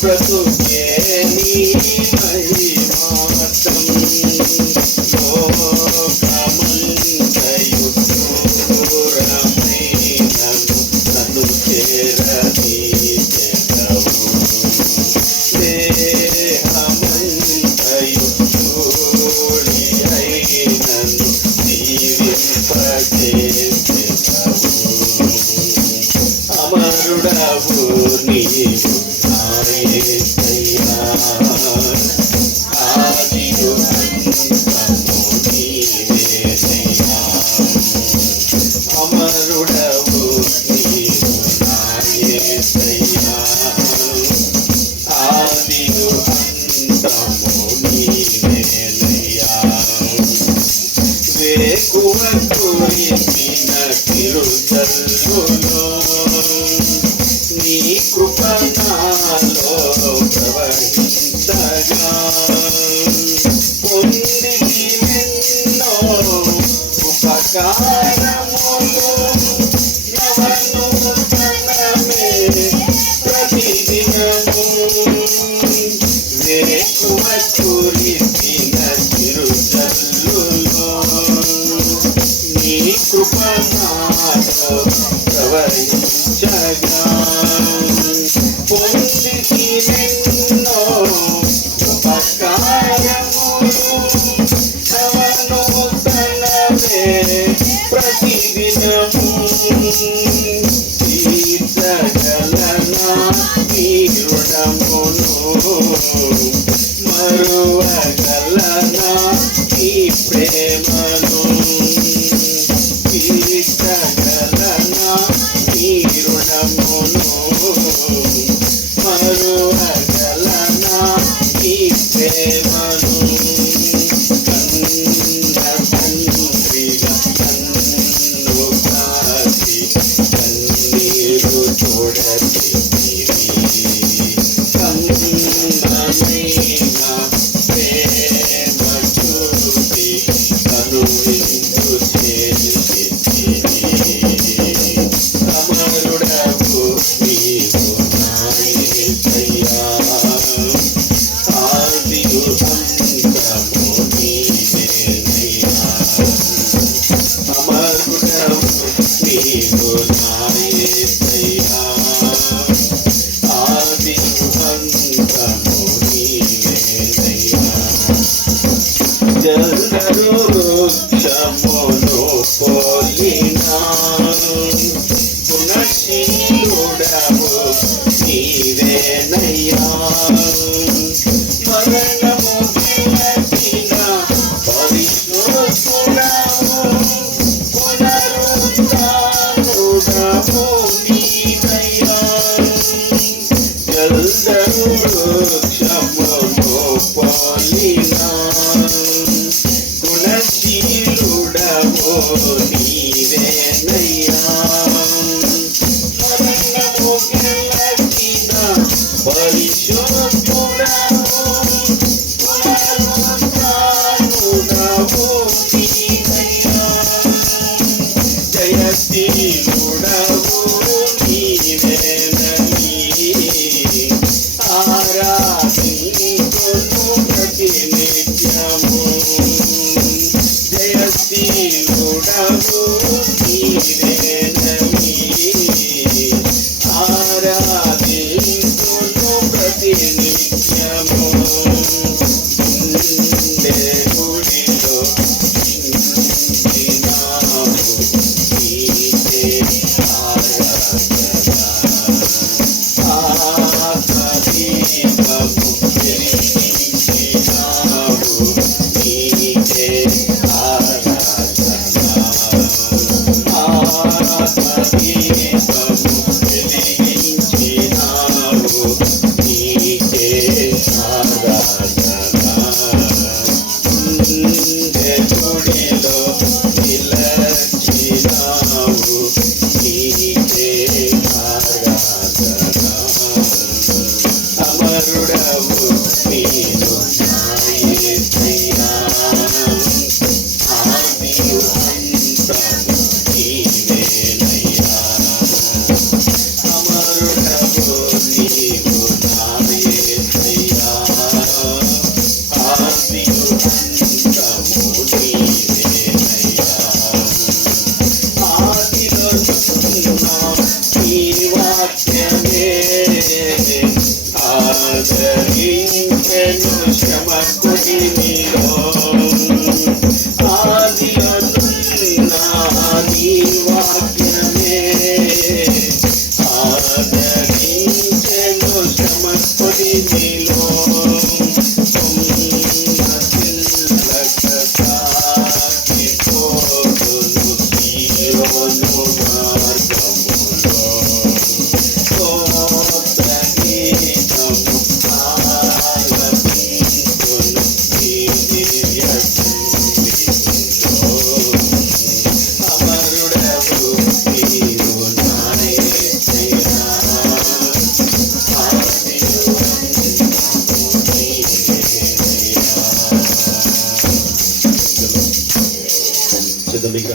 బ్రతుకే నీ మహిమార్థం లోకమంతయు దూరమైనను నన్ను చేరదీసెదవు దేహమంతయు ధూళి అయినను జీవింపజేసెదవు అమరుడవు నీవు నా యేసయ్యా ఆదియు అంతము నీవేనయ్యా అమరుడవు నీవు నా యేసయ్యా ఆదియు అంతము నీవేనయ్యా వేకువ కురిసిన చిరుజల్లులో నీ కృప నాలో ప్రవహించగా పొందితినెన్నో ఉపకారములు నవనూతనమే ప్రతిదినము వేకువ కురిసిన చిరుజల్లులో నీ కృప నాలో ప్రవహించగా పొందితినెన్నో ఉపకారములు నవనూతనమే ప్రతిదినము తీర్చగలనా నీ రుణమును మరువగలనా నీ ప్రేమను తీర్చగలనా నీ రుణమును మరువగలనా నీ ప్రేమను కన్న తండ్రిగా నన్ను కాచి కన్నీరు చూడతివి కన్ననైనా ప్రేమ చూపి కనువిందు చేసితివి అమరుడవు నీవు నా యేసయ్యా ఆదియు అంతము నీవేనయ్యా అమరుడవు నీవు నా యేసయ్యా ఆదియు అంతము నీవేనయ్యా జల్దరు వృక్షమును పోలినా గుణశీలుడవు నీవేనయ్యా మరణము గెలచిన పరిశుద్ధుడవు పునరుత్థానుడవు నీవయ్యా జల్దరు వృక్షమును పోలినా గుణశీలుడవు నీవేనయ్యా మరణము గెలచిన పరిశుద్ధుడవు పునరుత్థానుడవు నీవయ్యా జయశీలుడవు నీవేనని ఆరాధింతును ప్రతినిత్యము జయశీలుడవు నీవేనని ఆరాధింతును ప్రతినిత్యము ఆదరించెను శ్రమ కొలిమిలో. ఆదియందున్న నీ వాక్యమే ఆదరించెను శ్రమ కొలిమిలో.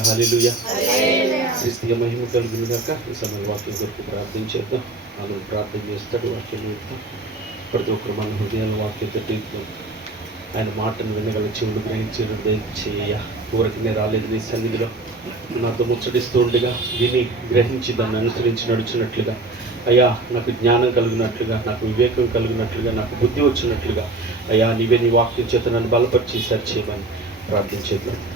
హల్లెలూయా. క్రీస్తుకి మహిమ కలుగును గాక. ఈ సమయం వాక్యం కొరకు ప్రార్థన చేద్దాం. మనం ప్రార్థన చేస్తాడు, వాక్యం చేద్దాం. ప్రతి ఒక్కరు మన హృదయాల వాక్యం తట్టిద్దాం. ఆయన మాటను వినగల చెవులు గ్రహించి చేయ ఊరకనే రాలేదు నీ సన్నిధిలో నాతో ముచ్చటిస్తూ ఉండగా విని గ్రహించి దాన్ని అనుసరించి నడుచున్నట్లుగా అయ్యా నాకు జ్ఞానం కలిగినట్లుగా, నాకు వివేకం కలిగినట్లుగా, నాకు బుద్ధి వచ్చినట్లుగా అయ్యా నీవే నీ వాక్యం చేత నన్ను బలపరిచి సరిచేయమని ప్రార్థన చేద్దాం.